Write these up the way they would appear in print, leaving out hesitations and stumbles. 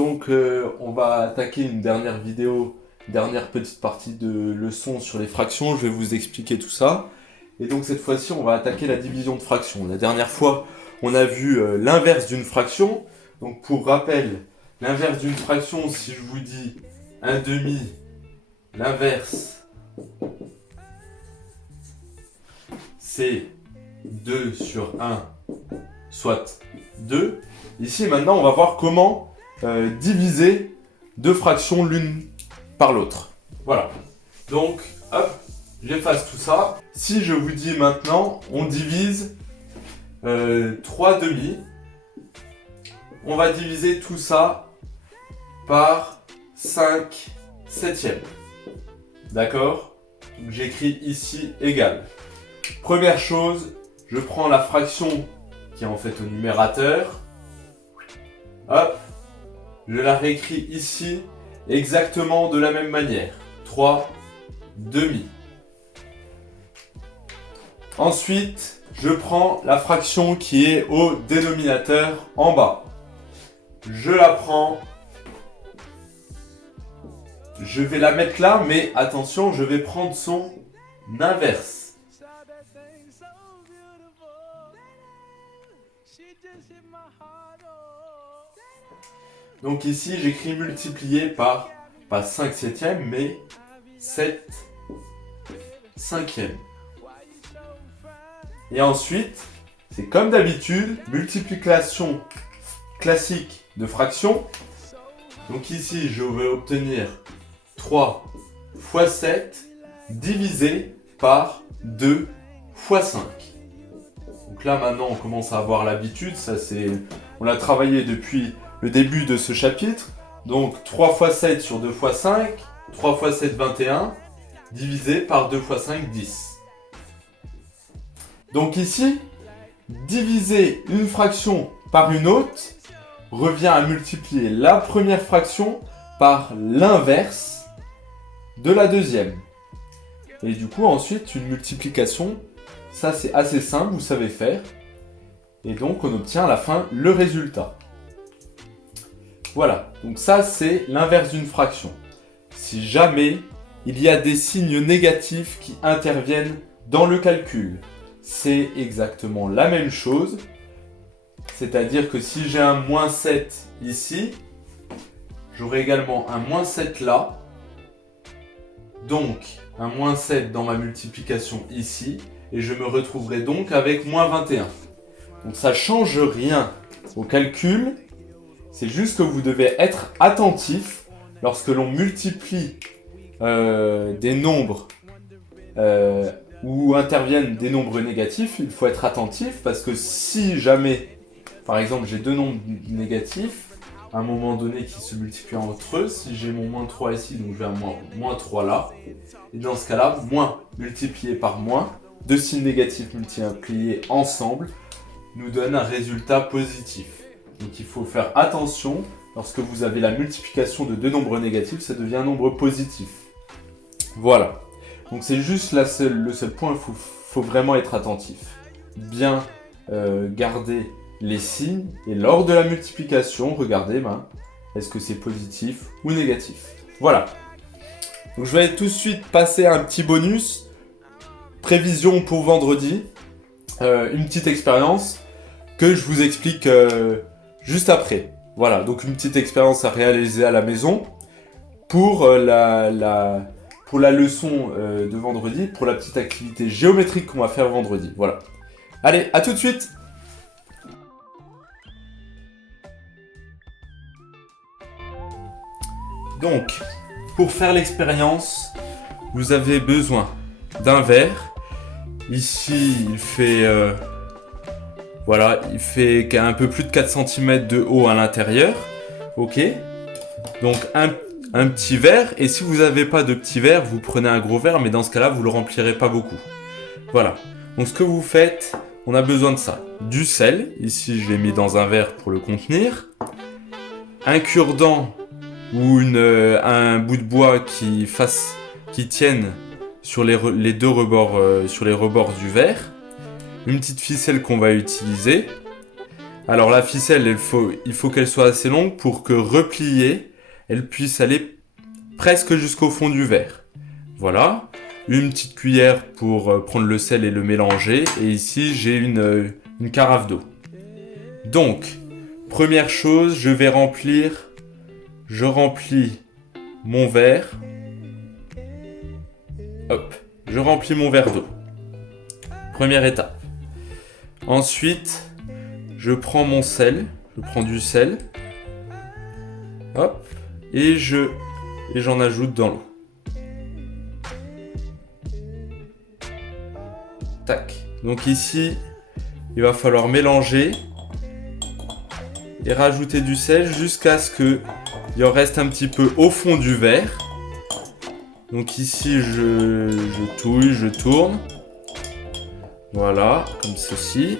Donc on va attaquer une dernière vidéo, dernière petite partie de leçon sur les fractions. Je vais vous expliquer tout ça. Et donc cette fois-ci, on va attaquer la division de fractions. La dernière fois, on a vu l'inverse d'une fraction. Donc pour rappel, l'inverse d'une fraction, si je vous dis 1/2, l'inverse, c'est 2 sur 1, soit 2. Ici, maintenant, on va voir comment diviser deux fractions l'une par l'autre. Voilà. Donc, hop, j'efface tout ça. Si je vous dis maintenant, on divise 3/2, on va diviser tout ça par 5/7. D'accord? Donc, j'écris ici égal. Première chose, je prends la fraction qui est en fait au numérateur. Hop, je la réécris ici exactement de la même manière. 3/2. Ensuite, je prends la fraction qui est au dénominateur en bas. Je la prends. Je vais la mettre là, mais attention, je vais prendre son inverse. Donc ici, j'écris multiplié par, pas 5/7, mais 7/5. Et ensuite, c'est comme d'habitude, multiplication classique de fractions. Donc ici, je vais obtenir 3 fois 7 divisé par 2 fois 5. Donc là, maintenant, on commence à avoir l'habitude. On l'a travaillé depuis le début de ce chapitre. Donc 3 fois 7 sur 2 fois 5, 3 fois 7, 21, divisé par 2 fois 5, 10. Donc ici, diviser une fraction par une autre revient à multiplier la première fraction par l'inverse de la deuxième. Et du coup, ensuite, une multiplication, ça c'est assez simple, vous savez faire. Et donc, on obtient à la fin le résultat. Voilà, donc ça c'est l'inverse d'une fraction. Si jamais il y a des signes négatifs qui interviennent dans le calcul, c'est exactement la même chose. C'est-à-dire que si j'ai un moins 7 ici, j'aurai également un moins 7 là. Donc, un moins 7 dans ma multiplication ici. Et je me retrouverai donc avec moins 21. Donc ça ne change rien au calcul. C'est juste que vous devez être attentif lorsque l'on multiplie des nombres où interviennent des nombres négatifs. Il faut être attentif parce que si jamais, par exemple, j'ai deux nombres négatifs à un moment donné qui se multiplient entre eux, si j'ai mon moins 3 ici, donc je vais avoir moins 3 là, et dans ce cas-là, moins multiplié par moins, deux signes négatifs multipliés ensemble, nous donne un résultat positif. Donc il faut faire attention, lorsque vous avez la multiplication de deux nombres négatifs, ça devient un nombre positif. Voilà. Donc c'est juste le seul point, il faut vraiment être attentif. Bien garder les signes, et lors de la multiplication, regardez, est-ce que c'est positif ou négatif. Voilà. Donc je vais tout de suite passer à un petit bonus. Prévision pour vendredi. Une petite expérience que je vous explique juste après. Voilà, donc une petite expérience à réaliser à la maison pour la leçon de vendredi, pour la petite activité géométrique qu'on va faire vendredi. Voilà. Allez, à tout de suite! Donc, pour faire l'expérience, vous avez besoin d'un verre. Ici, il fait un peu plus de 4 cm de haut à l'intérieur. Ok. Donc, un petit verre. Et si vous n'avez pas de petit verre, vous prenez un gros verre. Mais dans ce cas-là, vous ne le remplirez pas beaucoup. Voilà. Donc, ce que vous faites, on a besoin de ça. Du sel. Ici, je l'ai mis dans un verre pour le contenir. Un cure-dent ou un bout de bois qui tienne sur les deux rebords, sur les rebords du verre. Une petite ficelle qu'on va utiliser. Alors la ficelle, il faut qu'elle soit assez longue pour que repliée, elle puisse aller presque jusqu'au fond du verre. Voilà. Une petite cuillère pour prendre le sel et le mélanger. Et ici, j'ai une carafe d'eau. Donc, première chose, je remplis mon verre. Hop, je remplis mon verre d'eau. Première étape. Ensuite, je prends mon sel, je prends du sel. Hop, et j'en ajoute dans l'eau. Tac. Donc ici, il va falloir mélanger et rajouter du sel jusqu'à ce qu'il en reste un petit peu au fond du verre. Donc ici, je touille, je tourne. Voilà, comme ceci.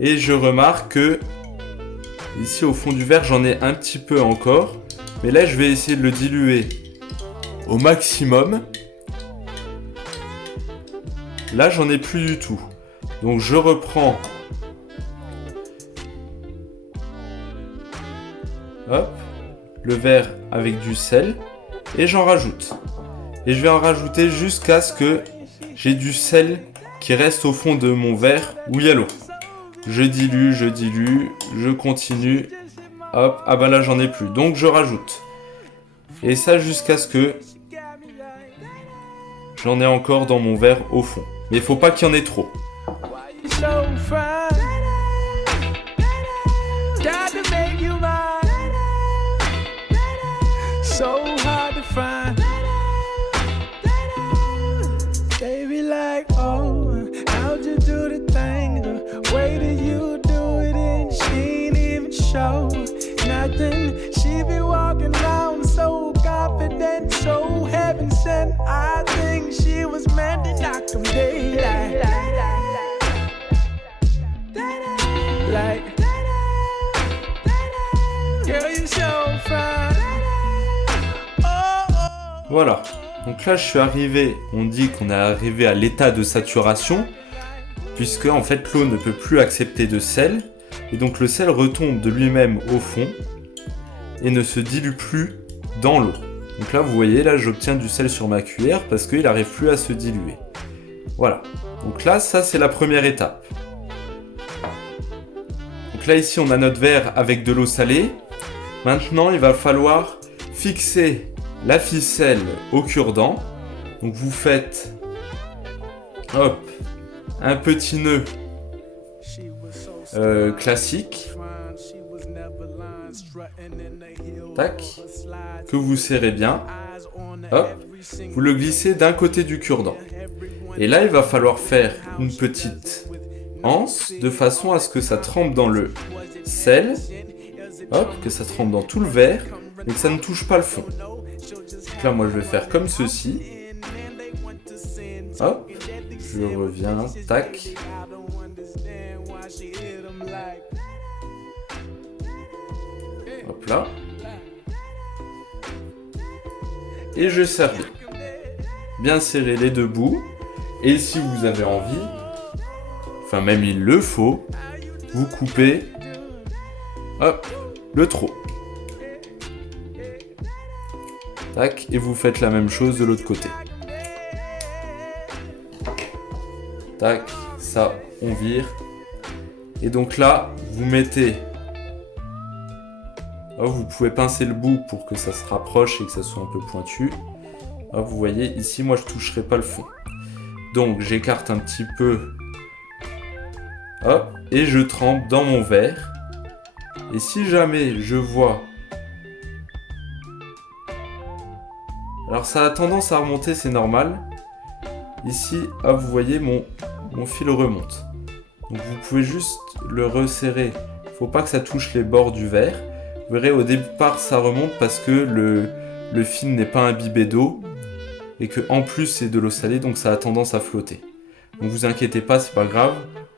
Et je remarque que ici, au fond du verre, j'en ai un petit peu encore. Mais là, je vais essayer de le diluer au maximum. Là, j'en ai plus du tout. Donc, je reprends. Hop. Le verre avec du sel. Et j'en rajoute. Et je vais en rajouter jusqu'à ce que j'ai du sel qui reste au fond de mon verre où il y a l'eau. Je dilue, je continue. Hop. Ah bah là, j'en ai plus. Donc, je rajoute. Et ça jusqu'à ce que j'en ai encore dans mon verre au fond. Mais il faut pas qu'il y en ait trop. She be walking around so confident, so heaven sent. I think she was meant to knock them daylight. Like, girl, you so fine. Voilà. Donc là, je suis arrivé, on dit qu'on est arrivé à l'état de saturation, puisque en fait l'eau ne peut plus accepter de sel, et donc le sel retombe de lui-même au fond, et ne se dilue plus dans l'eau. Donc là, vous voyez, là, j'obtiens du sel sur ma cuillère parce qu'il n'arrive plus à se diluer. Voilà. Donc là, ça, c'est la première étape. Donc là, ici, on a notre verre avec de l'eau salée. Maintenant, il va falloir fixer la ficelle au cure-dent. Donc vous faites, hop, un petit nœud classique. Tac, que vous serrez bien, hop, vous le glissez d'un côté du cure-dent. Et là, il va falloir faire une petite anse de façon à ce que ça trempe dans le sel, hop, que ça trempe dans tout le verre, et que ça ne touche pas le fond. Donc là, moi, je vais faire comme ceci. Hop, je reviens, tac. Hop là. Et je serre bien. Bien serrer les deux bouts. Et si vous avez envie, enfin même il le faut, vous coupez, hop, le trou. Tac, et vous faites la même chose de l'autre côté. Tac, ça, on vire. Et donc là, vous mettez... Hop, vous pouvez pincer le bout pour que ça se rapproche et que ça soit un peu pointu. Hop, vous voyez, ici, moi, je ne toucherai pas le fond. Donc, j'écarte un petit peu. Hop, et je trempe dans mon verre. Et si jamais je vois... Alors, ça a tendance à remonter, c'est normal. Ici, hop, vous voyez, mon fil remonte. Donc, vous pouvez juste le resserrer. Il ne faut pas que ça touche les bords du verre. Vous verrez, au départ, ça remonte parce que le fil n'est pas imbibé d'eau et que en plus, c'est de l'eau salée, donc ça a tendance à flotter. Donc vous inquiétez pas, c'est pas grave.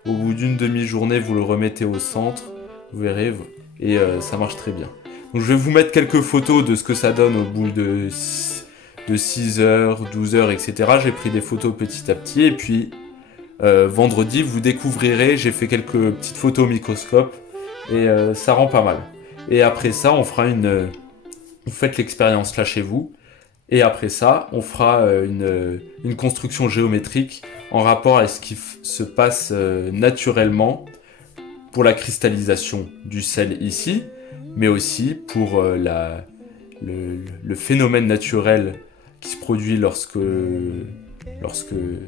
Au bout d'une demi-journée, vous le remettez au centre, vous verrez, et ça marche très bien. Donc je vais vous mettre quelques photos de ce que ça donne au bout de 6 heures, 12 heures, etc. J'ai pris des photos petit à petit et puis vendredi, vous découvrirez, j'ai fait quelques petites photos au microscope et ça rend pas mal. Et après ça, vous faites l'expérience là chez vous. Et après ça, on fera une construction géométrique en rapport avec ce qui se passe naturellement pour la cristallisation du sel ici, mais aussi pour le phénomène naturel qui se produit lorsque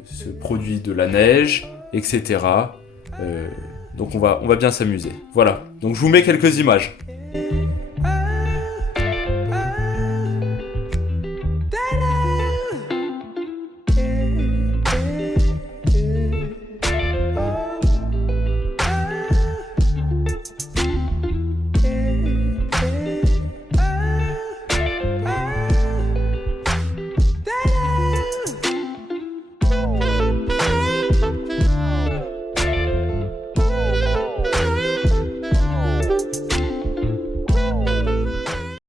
se produit de la neige, etc. Donc on va bien s'amuser. Voilà, donc je vous mets quelques images.